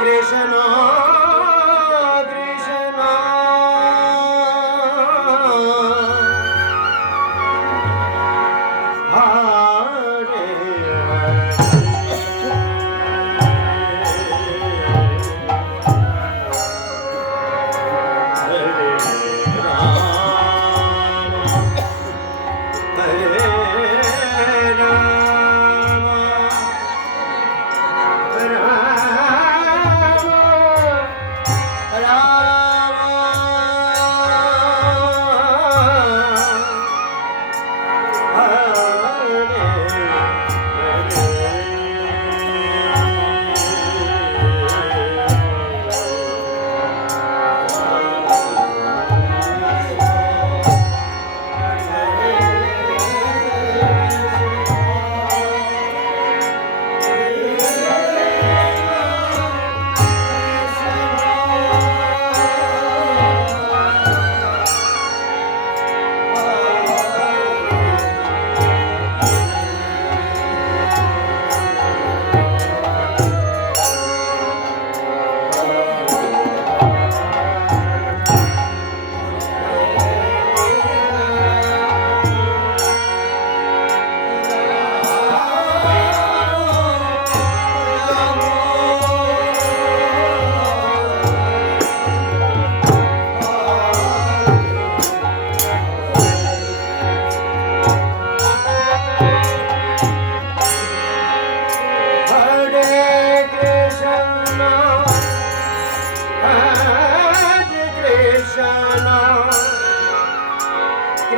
Krishna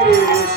Hare